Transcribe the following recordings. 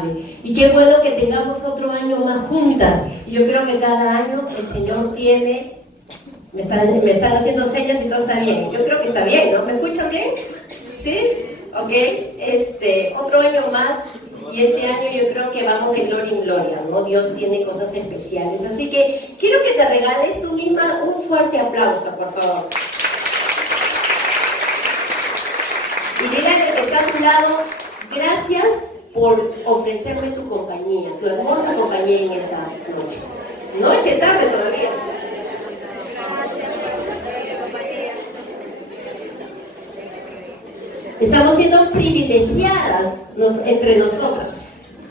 Y qué bueno que tengamos otro año más juntas. Y yo creo que cada año el Señor tiene, me están haciendo señas y todo está bien. Yo creo que está bien, ¿no? ¿Me escuchan bien? ¿Sí? Ok. Otro año más. Y este año yo creo que vamos de gloria en gloria, ¿no? Dios tiene cosas especiales. Así que quiero que te regales tú misma un fuerte aplauso, por favor. Y dígale que está a tu lado, gracias por ofrecerme tu compañía, tu hermosa compañía en esta noche. Noche, tarde todavía. Estamos siendo privilegiadas entre nosotras.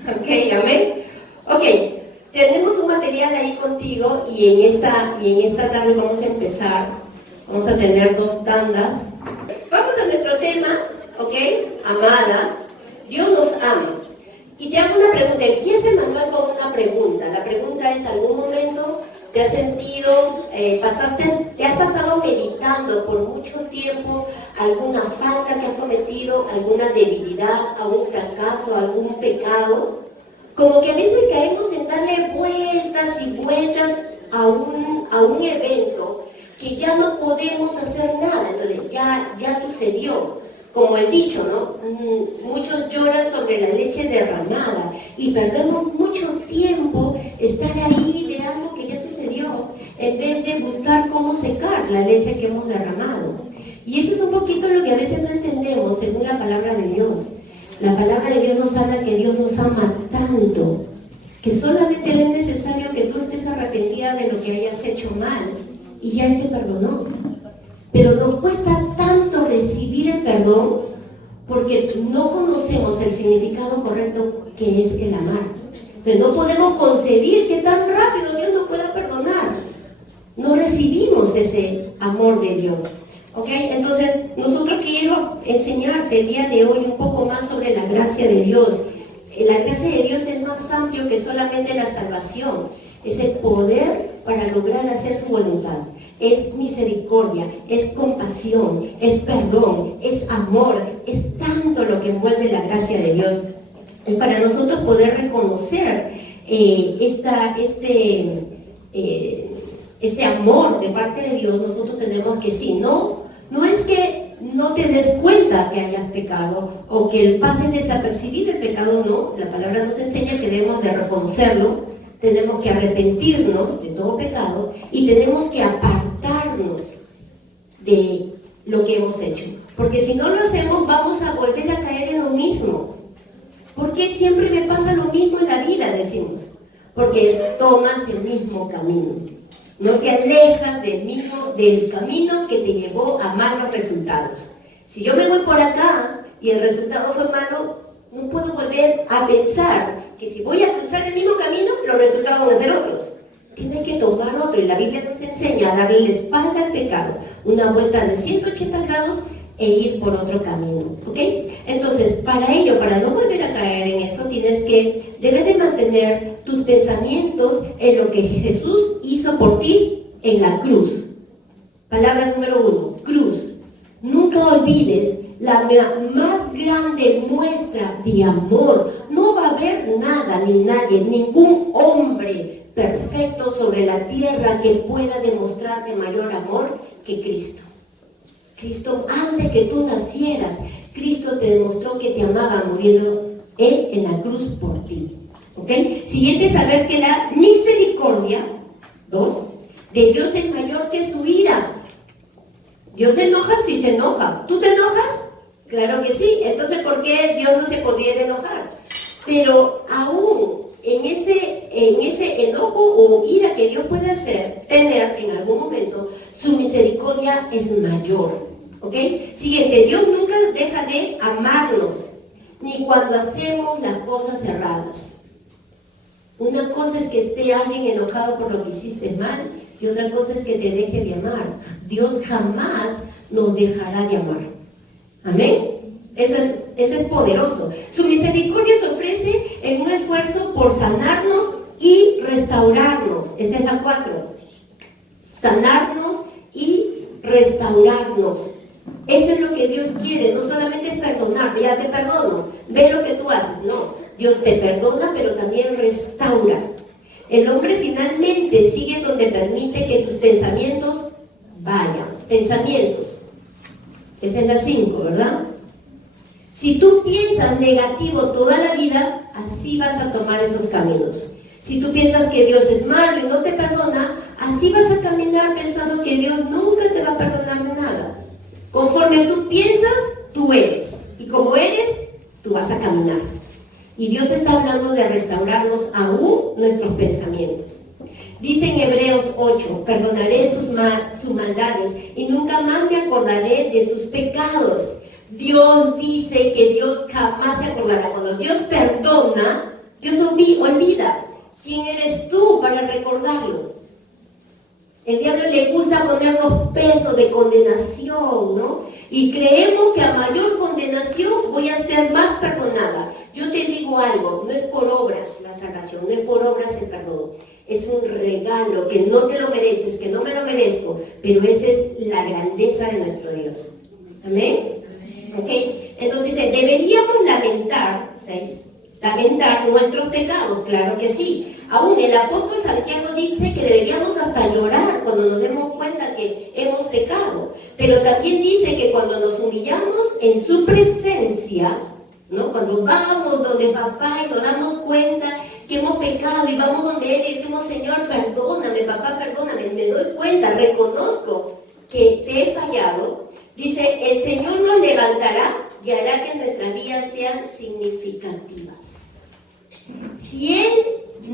¿Ok? Amén. Ok, tenemos un material ahí contigo y en esta tarde vamos a empezar. Vamos a tener 2 tandas. Vamos a nuestro tema, ¿ok? Amada. Dios nos ama. Y te hago una pregunta. Empieza el manual con una pregunta. La pregunta es: ¿algún momento te has sentido, te has pasado meditando por mucho tiempo alguna falta que has cometido, alguna debilidad, algún fracaso, algún pecado? Como que a veces caemos en darle vueltas y vueltas a un evento que ya no podemos hacer nada. Entonces ya sucedió. Como he dicho, ¿no? Muchos lloran sobre la leche derramada y perdemos mucho tiempo estar ahí de algo que ya sucedió, en vez de buscar cómo secar la leche que hemos derramado. Y eso es un poquito lo que a veces no entendemos según la palabra de Dios. La palabra de Dios nos habla que Dios nos ama tanto, que solamente es necesario que tú estés arrepentida de lo que hayas hecho mal y ya Él te perdonó. Pero nos cuesta tanto recibir el perdón porque no conocemos el significado correcto que es el amar. Entonces no podemos concebir que tan rápido Dios nos pueda perdonar. No recibimos ese amor de Dios. ¿Ok? Entonces nosotros quiero enseñarte el día de hoy un poco más sobre la gracia de Dios. La gracia de Dios es más amplio que solamente la salvación. Es el poder para lograr hacer su voluntad. Es misericordia, es compasión, es perdón, es amor, es tanto lo que envuelve la gracia de Dios. Y para nosotros poder reconocer este amor de parte de Dios, nosotros tenemos que, si no es que no te des cuenta que hayas pecado o que pases desapercibido el pecado, no. La palabra nos enseña que debemos de reconocerlo, tenemos que arrepentirnos de todo pecado y tenemos que apartarnos de lo que hemos hecho. Porque si no lo hacemos, vamos a volver a caer en lo mismo. ¿Por qué siempre me pasa lo mismo en la vida? Decimos. Porque tomas el mismo camino. No te alejas del camino que te llevó a malos resultados. Si yo me voy por acá y el resultado fue malo, no puedo volver a pensar que si voy a cruzar el mismo camino, los resultados van a ser otros. Tienes que tomar otro, y la Biblia nos enseña a darle la espalda al pecado, una vuelta de 180 grados e ir por otro camino, ¿ok? Entonces, para ello, para no volver a caer en eso, debes de mantener tus pensamientos en lo que Jesús hizo por ti en la cruz. Palabra número 1, cruz. Nunca olvides la más grande muestra de amor. No va a haber nada ni nadie, ningún hombre perfecto sobre la tierra que pueda demostrarte mayor amor que Cristo. Cristo, antes que tú nacieras, Cristo te demostró que te amaba muriendo Él en la cruz por ti. ¿Ok? Siguiente es saber que la misericordia, 2, de Dios es mayor que su ira. Dios se enoja si se enoja. ¿Tú te enojas? Claro que sí. Entonces, ¿por qué Dios no se pudiera enojar? Pero aún en ese enojo o ira que Dios puede tener en algún momento, su misericordia es mayor. ¿Ok? Siguiente, Dios nunca deja de amarnos, ni cuando hacemos las cosas erradas. Una cosa es que esté alguien enojado por lo que hiciste mal, y otra cosa es que te deje de amar. Dios jamás nos dejará de amar. Amén. Eso es poderoso. Su misericordia se ofrece en un esfuerzo por sanarnos y restaurarnos. Esa es la 4. Sanarnos y restaurarnos. Eso es lo que Dios quiere. No solamente es perdonarte, ya te perdono, ve lo que tú haces. No, Dios te perdona, pero también restaura. El hombre finalmente sigue donde permite que sus pensamientos vayan. Pensamientos. Esa es la 5, ¿verdad? Si tú piensas negativo toda la vida, así vas a tomar esos caminos. Si tú piensas que Dios es malo y no te perdona, así vas a caminar pensando que Dios nunca te va a perdonar nada. Conforme tú piensas, tú eres. Y como eres, tú vas a caminar. Y Dios está hablando de restaurarnos aún nuestros pensamientos. Dice en Hebreos 8, perdonaré sus maldades y nunca más me acordaré de sus pecados. Dios dice que Dios jamás se acordará. Cuando Dios perdona, Dios olvida. ¿Quién eres tú para recordarlo? El diablo le gusta ponernos pesos de condenación, ¿no? Y creemos que a mayor condenación voy a ser más perdonada. Yo te digo algo, no es por obras la salvación, no es por obras el perdón. Es un regalo que no te lo mereces, que no me lo merezco, pero esa es la grandeza de nuestro Dios. ¿Amén? ¿Ok? Entonces dice, deberíamos lamentar nuestros pecados, claro que sí. Aún el apóstol Santiago dice que deberíamos hasta llorar cuando nos demos cuenta que hemos pecado. Pero también dice que cuando nos humillamos en su presencia, ¿no? Cuando vamos donde papá y nos damos cuenta que hemos pecado y vamos donde él y decimos, Señor, perdóname, papá, perdóname, me doy cuenta, reconozco que te he fallado. Dice, el Señor nos levantará y hará que nuestras vidas sean significativas. Si Él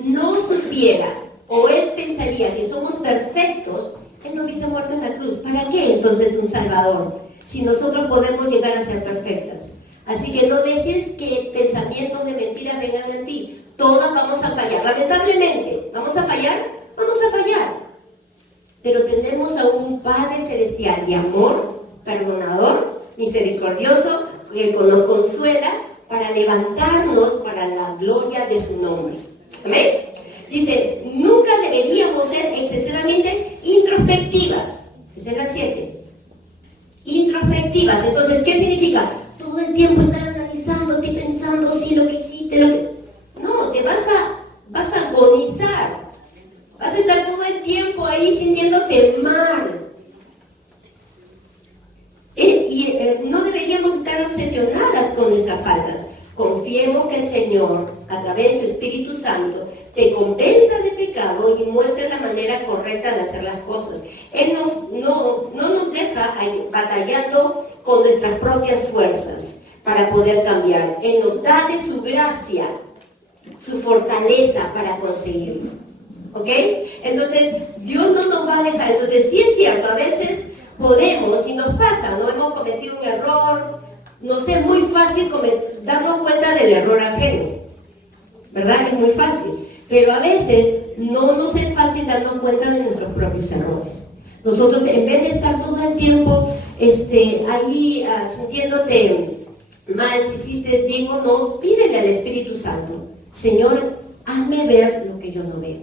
no supiera o Él pensaría que somos perfectos, Él no hubiese muerto en la cruz. ¿Para qué entonces un Salvador? Si nosotros podemos llegar a ser perfectas. Así que no dejes que pensamientos de mentiras vengan a ti. Todas vamos a fallar. Lamentablemente, ¿vamos a fallar? Vamos a fallar. Pero tenemos a un Padre Celestial de amor, perdonador, misericordioso, que nos consuela para levantarnos para la gloria de su nombre. ¿Amén? Dice, nunca deberíamos ser excesivamente introspectivas. Esa es la 7. Introspectivas. Entonces, ¿qué significa? Todo el tiempo estar analizándote y pensando, sí, lo que hiciste, lo que... No, te vas a agonizar. Vas a estar todo el tiempo ahí sintiéndote mal. No deberíamos estar obsesionadas con nuestras faltas. Confiemos que el Señor, a través de su Espíritu Santo, te convenza de pecado y muestre la manera correcta de hacer las cosas. Él no nos deja batallando con nuestras propias fuerzas para poder cambiar. Él nos da de su gracia, su fortaleza para conseguirlo. ¿Ok? Entonces, Dios no nos va a dejar. Entonces, sí es cierto, a veces podemos, si nos pasa, no hemos cometido un error, nos es muy fácil darnos cuenta del error ajeno, ¿verdad? Es muy fácil, pero a veces no nos es fácil darnos cuenta de nuestros propios errores. Nosotros, en vez de estar todo el tiempo ahí sintiéndote mal, si hiciste bien o no, pídele al Espíritu Santo, Señor, hazme ver lo que yo no veo.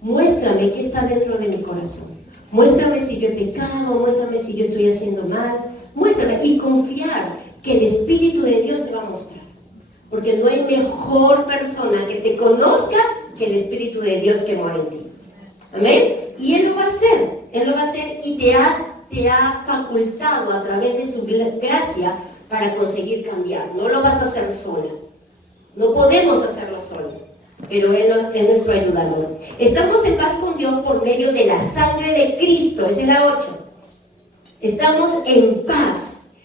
Muéstrame qué está dentro de mi corazón. Muéstrame si yo he pecado, muéstrame si yo estoy haciendo mal, muéstrame y confiar que el Espíritu de Dios te va a mostrar. Porque no hay mejor persona que te conozca que el Espíritu de Dios que mora en ti. Amén. Y Él lo va a hacer y te ha facultado a través de su gracia para conseguir cambiar. No lo vas a hacer sola. No podemos hacerlo sola. Pero Él es nuestro ayudador. Estamos en paz con Dios por medio de la sangre de Cristo. Esa es la 8. Estamos en paz.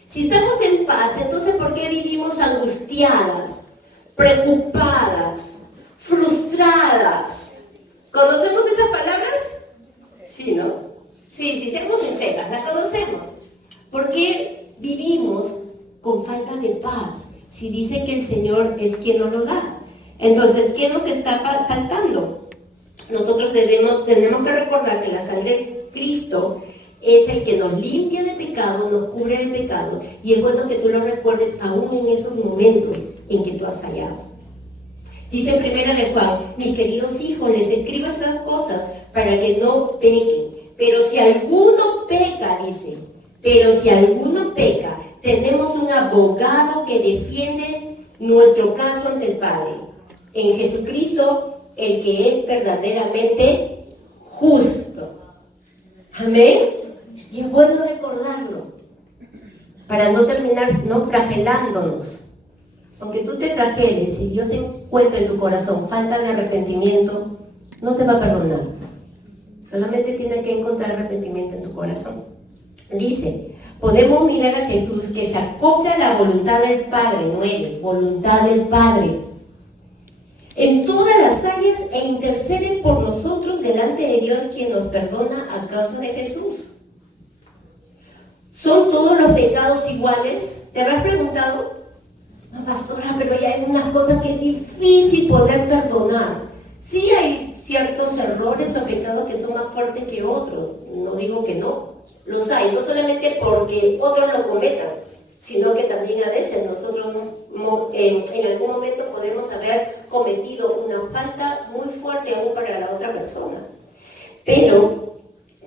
Si estamos en paz, entonces ¿por qué vivimos angustiadas, preocupadas, frustradas? ¿Conocemos esas palabras? Sí, ¿no? Sí, seamos sinceras, las conocemos. ¿Por qué vivimos con falta de paz? Si dice que el Señor es quien nos lo da. Entonces, ¿qué nos está faltando? Nosotros tenemos que recordar que la sangre de Cristo es el que nos limpia de pecado, nos cubre de pecado, y es bueno que tú lo recuerdes aún en esos momentos en que tú has fallado. Dice en 1 de Juan, mis queridos hijos, les escribo estas cosas para que no pequen. Pero si alguno peca, dice, tenemos un abogado que defiende nuestro caso ante el Padre, en Jesucristo, el que es verdaderamente justo. Amén. Y es bueno recordarlo, para no terminar no flagelándonos. Aunque tú te flageles, si Dios encuentra en tu corazón falta de arrepentimiento, no te va a perdonar. Solamente tiene que encontrar arrepentimiento en tu corazón. Dice, podemos mirar a Jesús que se acopla a la voluntad del Padre, 9, voluntad del Padre, en todas las áreas e intercede por nosotros delante de Dios, quien nos perdona a causa de Jesús. ¿Son todos los pecados iguales? ¿Te lo has preguntado? No, pastora, pero hay unas cosas que es difícil poder perdonar. Sí hay ciertos errores o pecados que son más fuertes que otros. No digo que no. Los hay, no solamente porque otros lo cometan, sino que también a veces nosotros en algún momento podemos haber cometido una falta muy fuerte aún para la otra persona. Pero,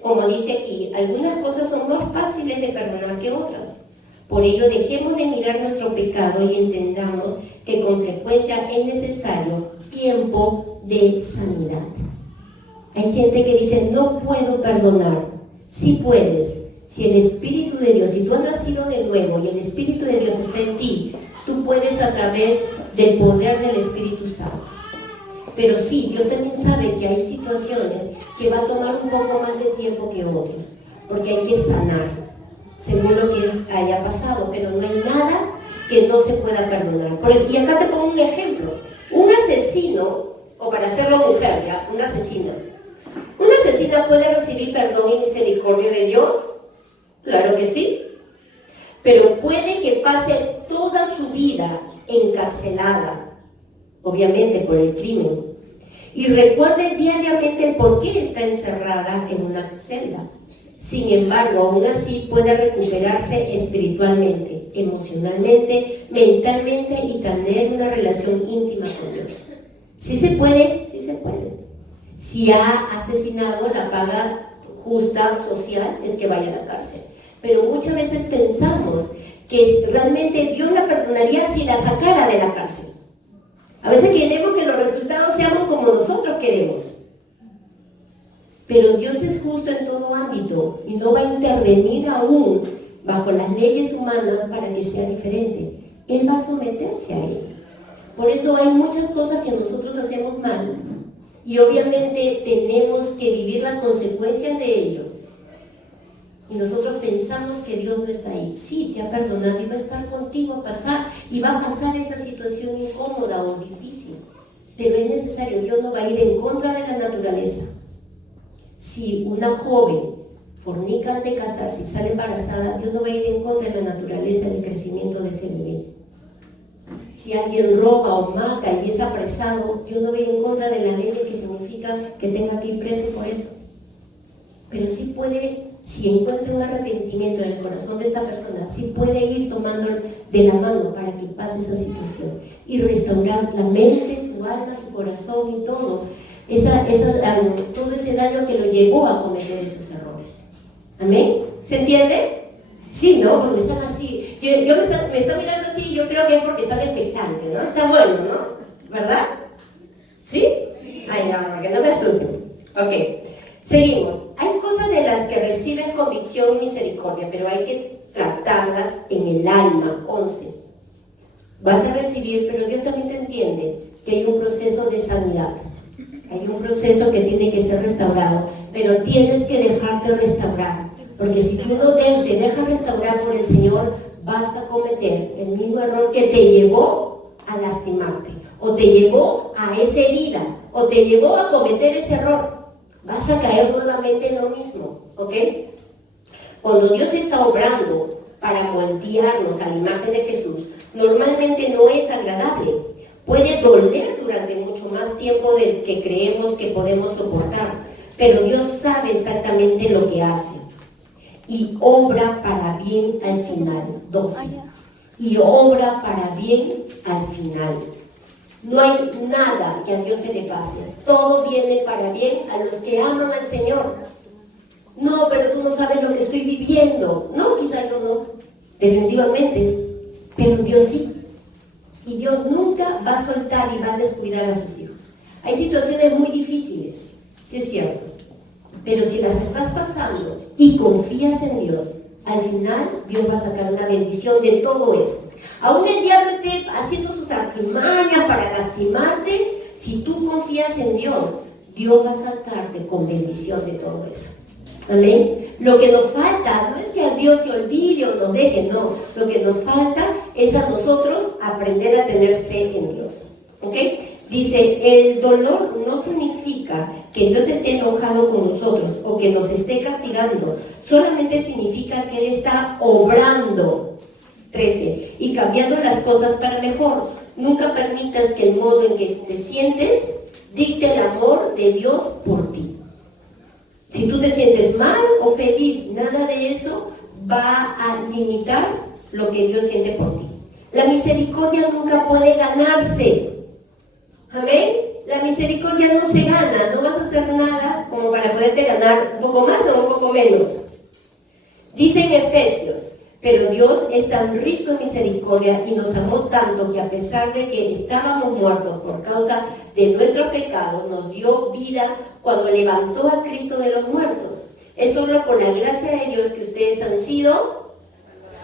como dice aquí, algunas cosas son más fáciles de perdonar que otras. Por ello, dejemos de mirar nuestro pecado y entendamos que con frecuencia es necesario tiempo de sanidad. Hay gente que dice, no puedo perdonar. Sí puedes. Si el Espíritu de Dios, si tú has nacido de nuevo y el Espíritu de Dios está en ti, tú puedes a través del poder del Espíritu Santo. Pero sí, Dios también sabe que hay situaciones que va a tomar un poco más de tiempo que otros, porque hay que sanar, según lo que haya pasado, pero no hay nada que no se pueda perdonar. Y acá te pongo un ejemplo. Un asesino, o para hacerlo mujer, ¿ya? Una asesina puede recibir perdón y misericordia de Dios. Claro que sí, pero puede que pase toda su vida encarcelada, obviamente por el crimen, y recuerde diariamente el por qué está encerrada en una celda. Sin embargo, aún así puede recuperarse espiritualmente, emocionalmente, mentalmente y tener una relación íntima con Dios. ¿Sí se puede? Sí se puede. Si ha asesinado, la paga justa, social, es que vaya a la cárcel. Pero muchas veces pensamos que realmente Dios la perdonaría si la sacara de la cárcel. A veces queremos que los resultados seamos como nosotros queremos. Pero Dios es justo en todo ámbito y no va a intervenir aún bajo las leyes humanas para que sea diferente. Él va a someterse a él. Por eso hay muchas cosas que nosotros hacemos mal y obviamente tenemos que vivir las consecuencias de ello. Y nosotros pensamos que Dios no está ahí. Sí, te ha perdonado y va a estar contigo a pasar, y va a pasar esa situación incómoda o difícil. Pero es necesario, Dios no va a ir en contra de la naturaleza. Si una joven fornica antes de casarse y sale embarazada, Dios no va a ir en contra de la naturaleza del crecimiento de ese bebé. Si alguien roba o mata y es apresado, Dios no va a ir en contra de la ley que significa que tenga que ir preso por eso. Pero sí puede, si encuentra un arrepentimiento en el corazón de esta persona, sí puede ir tomando de la mano para que pase esa situación y restaurar la mente, su alma, su corazón y todo, todo ese daño que lo llevó a cometer esos errores. ¿Amén? ¿Se entiende? Sí, ¿no? Porque están así. Yo me está mirando así y yo creo que es porque están expectantes, ¿no? Está bueno, ¿no? ¿Verdad? ¿Sí? Sí. Ay, no, porque no me asusten. Ok. Seguimos. Hay cosas de las que reciben convicción y misericordia, pero hay que tratarlas en el alma. 11. Vas a recibir, pero Dios también te entiende que hay un proceso de sanidad. Hay un proceso que tiene que ser restaurado, pero tienes que dejarte restaurar. Porque si tú no te dejas restaurar por el Señor, vas a cometer el mismo error que te llevó a lastimarte, o te llevó a esa herida, o te llevó a cometer ese error. Vas a caer nuevamente en lo mismo, ¿ok? Cuando Dios está obrando para moldearnos a la imagen de Jesús, normalmente no es agradable. Puede doler durante mucho más tiempo del que creemos que podemos soportar, pero Dios sabe exactamente lo que hace. Y obra para bien al final. 12. Y obra para bien al final. No hay nada que a Dios se le pase. Todo viene para bien a los que aman al Señor. No, pero tú no sabes lo que estoy viviendo. No, quizá yo no. Definitivamente. Pero Dios sí. Y Dios nunca va a soltar y va a descuidar a sus hijos. Hay situaciones muy difíciles, sí es cierto, pero si las estás pasando y confías en Dios, al final Dios va a sacar una bendición de todo eso. Aún el diablo esté haciendo sus artimañas para lastimarte, si tú confías en Dios, Dios va a sacarte con bendición de todo eso. Amén. Lo que nos falta no es que a Dios se olvide o nos deje, no. Lo que nos falta es a nosotros aprender a tener fe en Dios. ¿Ok? Dice, el dolor no significa que Dios esté enojado con nosotros o que nos esté castigando. Solamente significa que Él está obrando. 13. Y cambiando las cosas para mejor. Nunca permitas que el modo en que te sientes dicte el amor de Dios por ti. Si tú te sientes mal o feliz, nada de eso va a limitar lo que Dios siente por ti. La misericordia nunca puede ganarse. Amén. La misericordia no se gana. No vas a hacer nada como para poderte ganar un poco más o un poco menos. Dice en Efesios, pero Dios es tan rico en misericordia y nos amó tanto que a pesar de que estábamos muertos por causa de nuestro pecado, nos dio vida cuando levantó a Cristo de los muertos. Es solo por la gracia de Dios que ustedes han sido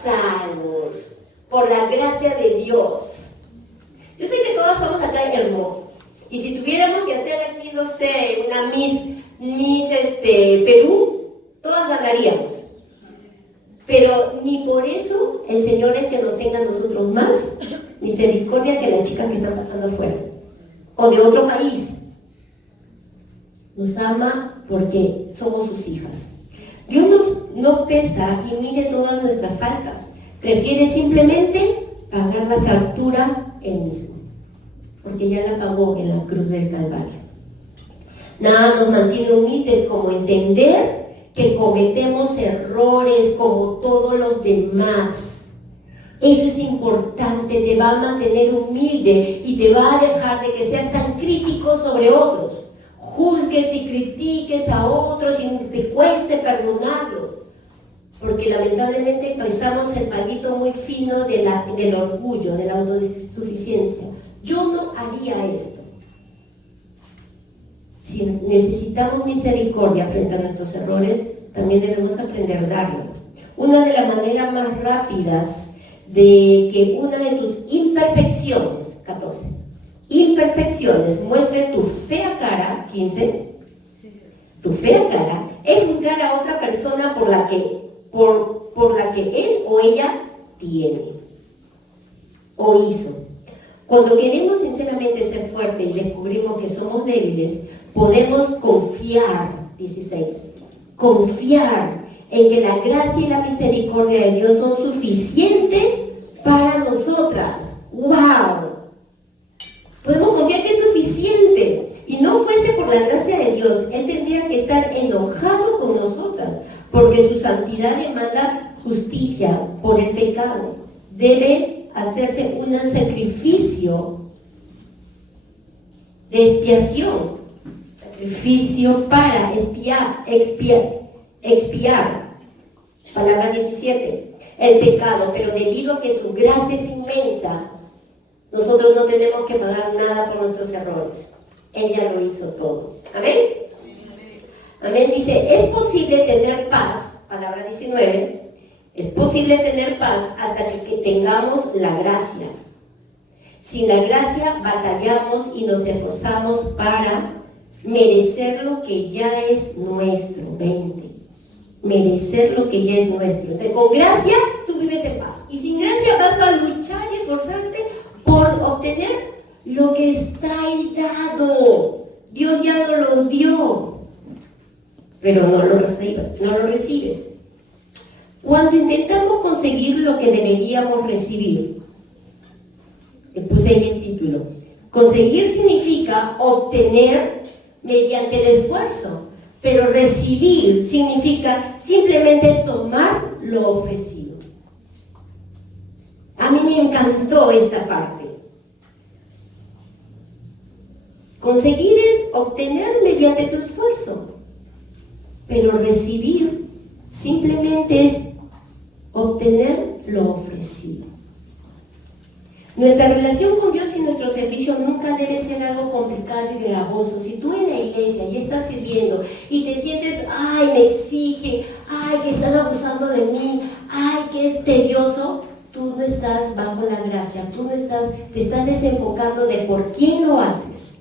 salvos. Por la gracia de Dios. Yo sé que todos somos acá hermosos. Y si tuviéramos que hacer aquí, no sé, una Miss Perú, todas ganaríamos. Pero ni por eso el Señor es que nos tenga a nosotros más misericordia que la chica que está pasando afuera. O de otro país. Nos ama porque somos sus hijas. Dios no pesa y mide todas nuestras faltas. Prefiere simplemente pagar la factura Él mismo. Porque ya la pagó en la cruz del Calvario. Nada nos mantiene humildes como entender que cometemos errores como todos los demás. Eso es importante, te va a mantener humilde y te va a dejar de que seas tan crítico sobre otros. Juzgues y critiques a otros y te cueste perdonarlos. Porque lamentablemente pasamos el palito muy fino del orgullo, de la autosuficiencia. Yo no haría esto. Si necesitamos misericordia frente a nuestros errores, también debemos aprender a darlo. Una de las maneras más rápidas de que una de tus imperfecciones, 14, imperfecciones muestre tu fea cara, 15, tu fea cara, es juzgar a otra persona por la que él o ella tiene o hizo. Cuando queremos sinceramente ser fuertes y descubrimos que somos débiles, podemos confiar, 16, confiar en que la gracia y la misericordia de Dios son suficientes para nosotras. ¡Wow! Podemos confiar que es suficiente. Y no fuese por la gracia de Dios, Él tendría que estar enojado con nosotras, porque su santidad demanda justicia por el pecado. Debe hacerse un sacrificio de expiación. Sacrificio para expiar. Palabra 17. El pecado, pero debido a que su gracia es inmensa, nosotros no tenemos que pagar nada por nuestros errores. Él ya lo hizo todo. Amén. Amén. Dice, es posible tener paz. Palabra 19. Es posible tener paz hasta que tengamos la gracia. Sin la gracia batallamos y nos esforzamos para merecer lo que ya es nuestro. 20. Merecer lo que ya es nuestro. Entonces, con gracia tú vives en paz. Y sin gracia vas a luchar y esforzarte por obtener lo que está ahí dado. Dios ya no lo dio, pero no lo recibes. Cuando intentamos conseguir lo que deberíamos recibir, le puse ahí el título, conseguir significa obtener mediante el esfuerzo, pero recibir significa simplemente tomar lo ofrecido. A mí me encantó esta parte. Conseguir es obtener mediante tu esfuerzo, pero recibir simplemente es obtener lo ofrecido. Nuestra relación con Dios y nuestro servicio nunca debe ser algo complicado y gravoso. Si tú en la iglesia y estás sirviendo y te sientes, ay, me exige, ay, que están abusando de mí, ay, que es tedioso, tú no estás bajo la gracia, te estás desenfocando de por quién lo haces,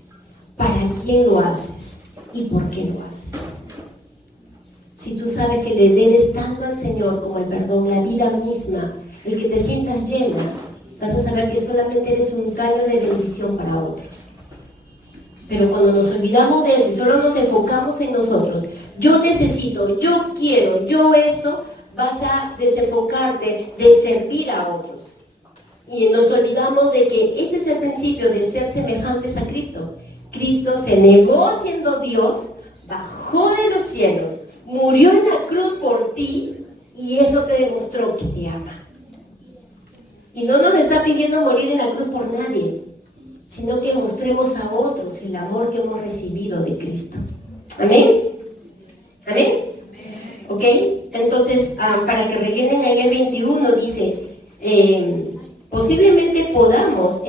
para quién lo haces y por qué lo haces. Si tú sabes que le debes tanto al Señor como el perdón, la vida misma, el que te sientas llena, vas a saber que solamente eres un caño de bendición para otros. Pero cuando nos olvidamos de eso y solo nos enfocamos en nosotros, yo necesito, yo quiero, yo esto, vas a desenfocarte de servir a otros. Y nos olvidamos de que ese es el principio de ser semejantes a Cristo. Cristo se negó siendo Dios, bajó de los cielos, murió en la cruz por ti y eso te demostró que te ama. Y no nos está pidiendo morir en la cruz por nadie, sino que mostremos a otros el amor que hemos recibido de Cristo. ¿Amén? ¿Amén? ¿Ok? Entonces, para que rellenen ahí el 21, dice, posiblemente podamos,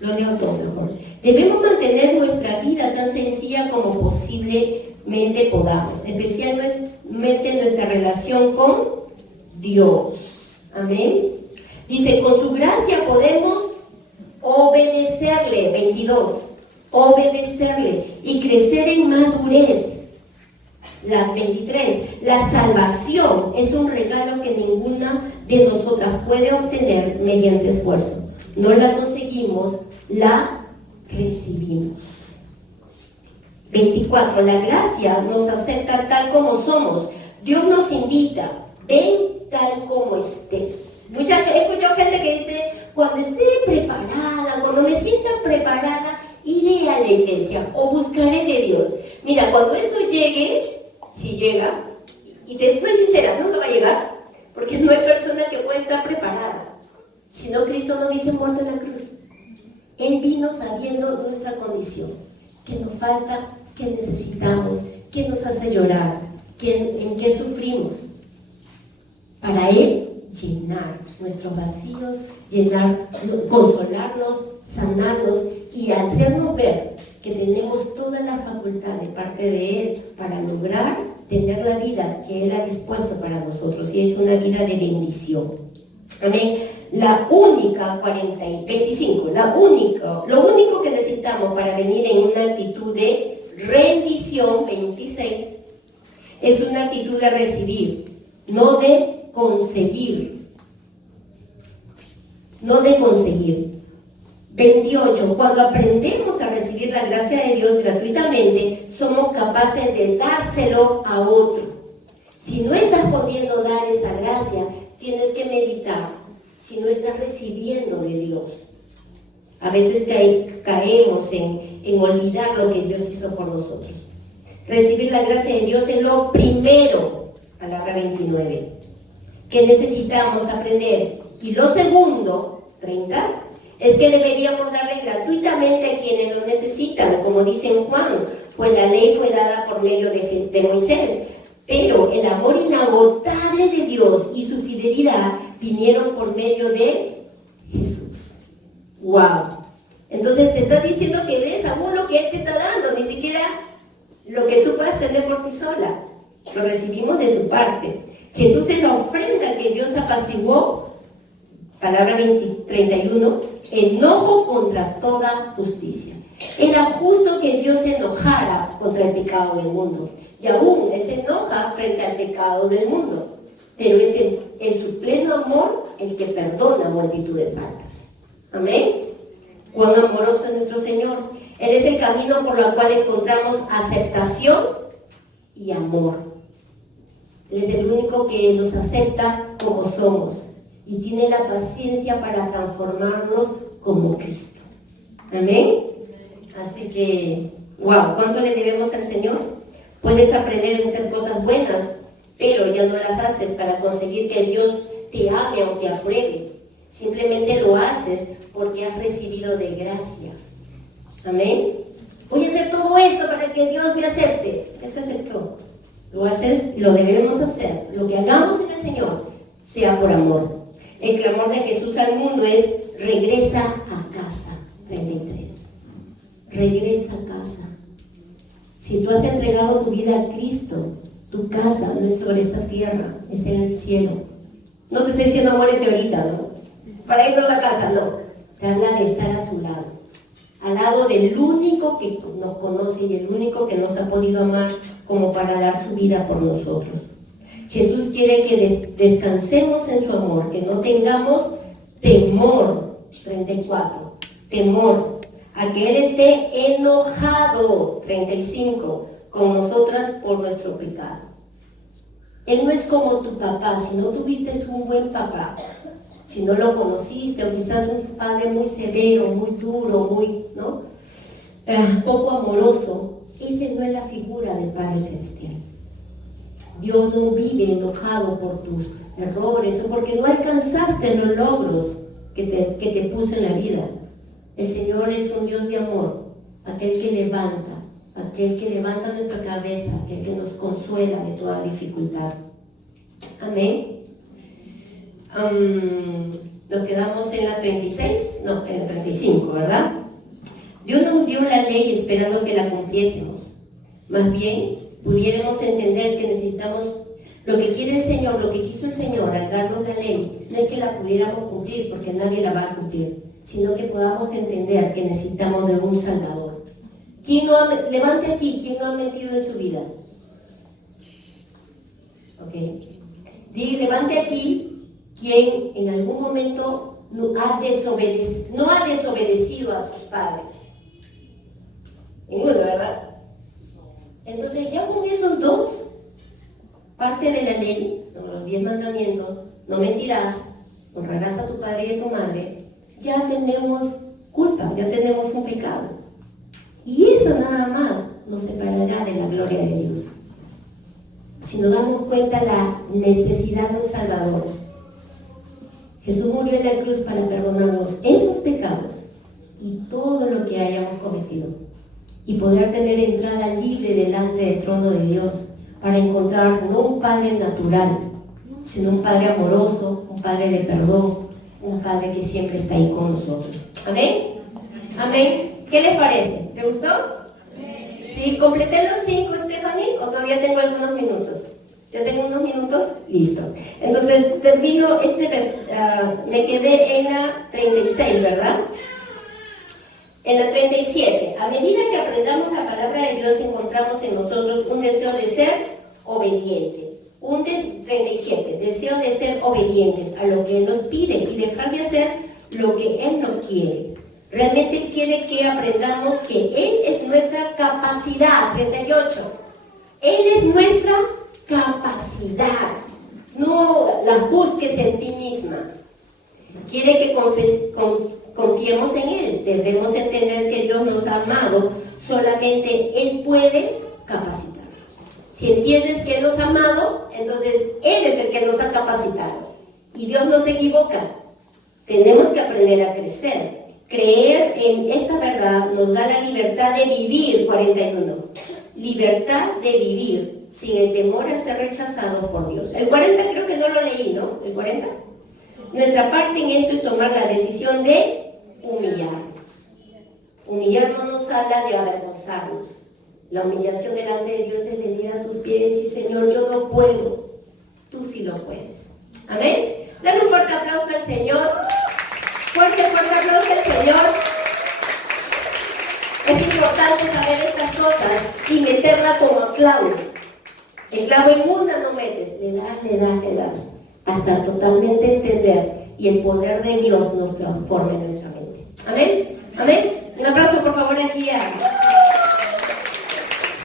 lo leo todo mejor, debemos mantener nuestra vida tan sencilla como posiblemente podamos, especialmente nuestra relación con Dios. Amén. Dice, con su gracia podemos obedecerle, 22, obedecerle y crecer en madurez. La 23, la salvación es un regalo que ninguna de nosotras puede obtener mediante esfuerzo. No la conseguimos, la recibimos. 24, la gracia nos acepta tal como somos. Dios nos invita, ven tal como estés. He escuchado gente que dice, cuando esté preparada, cuando me sienta preparada, iré a la iglesia o buscaré de Dios. Mira, cuando eso llegue, si llega, y te soy sincera, nunca va a llegar, porque no hay persona que pueda estar preparada. Si no, Cristo no hubiese muerto en la cruz. Él vino sabiendo nuestra condición, que nos falta, que necesitamos, que nos hace llorar, en qué sufrimos. Para Él llenar nuestros vacíos, consolarnos, sanarnos y hacernos ver que tenemos toda la facultad de parte de Él para lograr tener la vida que Él ha dispuesto para nosotros, y es una vida de bendición. Amén. La única, 25, lo único que necesitamos para venir en una actitud de rendición, 26, es una actitud de recibir, no de conseguir. 28. Cuando aprendemos a recibir la gracia de Dios gratuitamente, somos capaces de dárselo a otro. Si no estás pudiendo dar esa gracia, tienes que meditar si no estás recibiendo de Dios. A veces caemos en olvidar lo que Dios hizo por nosotros. Recibir la gracia de Dios es lo primero, palabra 29, que necesitamos aprender. Y lo segundo, 30, es que deberíamos darle gratuitamente a quienes lo necesitan, como dice en Juan, pues la ley fue dada por medio de Moisés, pero el amor inagotable de Dios y su fidelidad vinieron por medio de Jesús. ¡Wow! Entonces te está diciendo que des aún lo que Él te está dando, ni siquiera lo que tú puedas tener por ti sola. Lo recibimos de su parte. Jesús es la ofrenda que Dios apaciguó, palabra 31, enojo contra toda justicia. Era justo que Dios se enojara contra el pecado del mundo, y aún Él se enoja frente al pecado del mundo, pero es en su pleno amor el que perdona multitud de faltas. Amén. Cuán amoroso es nuestro Señor. Él es el camino por el cual encontramos aceptación y amor. Él es el único que nos acepta como somos y tiene la paciencia para transformarnos como Cristo. Amén. Así que, wow, ¿cuánto le debemos al Señor? Puedes aprender a hacer cosas buenas, pero ya no las haces para conseguir que Dios te ame o te apruebe. Simplemente lo haces porque has recibido de gracia. Amén. Voy a hacer todo esto para que Dios me acepte. Él te aceptó. Lo debemos hacer. Lo que hagamos en el Señor sea por amor. El clamor de Jesús al mundo es: regresa a casa. 33. Regresa a casa. Si tú has entregado tu vida a Cristo, tu casa no es sobre esta tierra, es en el cielo. No te estoy diciendo muérete ahorita, ¿no? Para irnos a casa, no. Te habla de estar a su lado. Al lado del único que nos conoce y el único que nos ha podido amar como para dar su vida por nosotros. Jesús quiere que descansemos en su amor, que no tengamos temor. 34. Temor. A que Él esté enojado. 35. Con nosotras por nuestro pecado. Él no es como tu papá. Si no tuviste un buen papá, si no lo conociste, o quizás un padre muy severo, muy duro, muy, ¿no? Poco amoroso, esa no es la figura del Padre Celestial. Dios no vive enojado por tus errores o porque no alcanzaste los logros que te puso en la vida. El Señor es un Dios de amor, aquel que levanta nuestra cabeza, aquel que nos consuela de toda dificultad. Amén. Nos quedamos en la 36, no, en la 35, ¿verdad? Dios nos dio la ley esperando que la cumpliésemos. Más bien, pudiéramos entender que necesitamos lo que quiere el Señor, lo que quiso el Señor al darnos la ley. No es que la pudiéramos cumplir, porque nadie la va a cumplir, sino que podamos entender que necesitamos de un Salvador. Levante aquí, ¿quién no ha mentido en su vida? Ok. Levante aquí quien en algún momento no ha desobedecido a sus padres. Ninguno, ¿verdad? Entonces ya con esos dos, parte de la ley, los 10 mandamientos, no mentirás, honrarás a tu padre y a tu madre, ya tenemos culpa, ya tenemos un pecado. Y eso nada más nos separará de la gloria de Dios. Si nos damos cuenta la necesidad de un Salvador, Jesús murió en la cruz para perdonarnos esos pecados y todo lo que hayamos cometido y poder tener entrada libre delante del trono de Dios para encontrar no un Padre natural, sino un Padre amoroso, un Padre de perdón, un Padre que siempre está ahí con nosotros. ¿Amén? ¿Amén? ¿Qué les parece? ¿Le gustó? ¿Sí? ¿Completé los 5, Stephanie? ¿O todavía tengo algunos minutos? ¿Ya tengo unos minutos? Listo. Entonces, termino me quedé en la 36, ¿verdad? En la 37. A medida que aprendamos la palabra de Dios, encontramos en nosotros un deseo de ser obedientes. 37. Deseo de ser obedientes a lo que Él nos pide y dejar de hacer lo que Él no quiere. Realmente quiere que aprendamos que Él es nuestra capacidad. 38. Él es nuestra capacidad. No la busques en ti misma. Quiere que confiemos en Él. Debemos entender que Dios nos ha amado. Solamente Él puede capacitarnos. Si entiendes que Él nos ha amado, entonces Él es el que nos ha capacitado. Y Dios no se equivoca. Tenemos que aprender a crecer. Creer en esta verdad nos da la libertad de vivir. 41. Libertad de vivir sin el temor a ser rechazados por Dios. El 40 creo que no lo leí, ¿no? El 40. Nuestra parte en esto es tomar la decisión de humillarnos. Humillarnos nos habla de avergonzarnos. La humillación delante de Dios es venir a sus pies y decir: Señor, yo no puedo. Tú sí lo puedes. Amén. Dale un fuerte aplauso al Señor. Fuerte aplauso al Señor. Es importante saber estas cosas y meterla como clavo. El clavo en una no metes, le das, hasta totalmente entender y el poder de Dios nos transforme en nuestra mente. Amén. Amén. Un aplauso.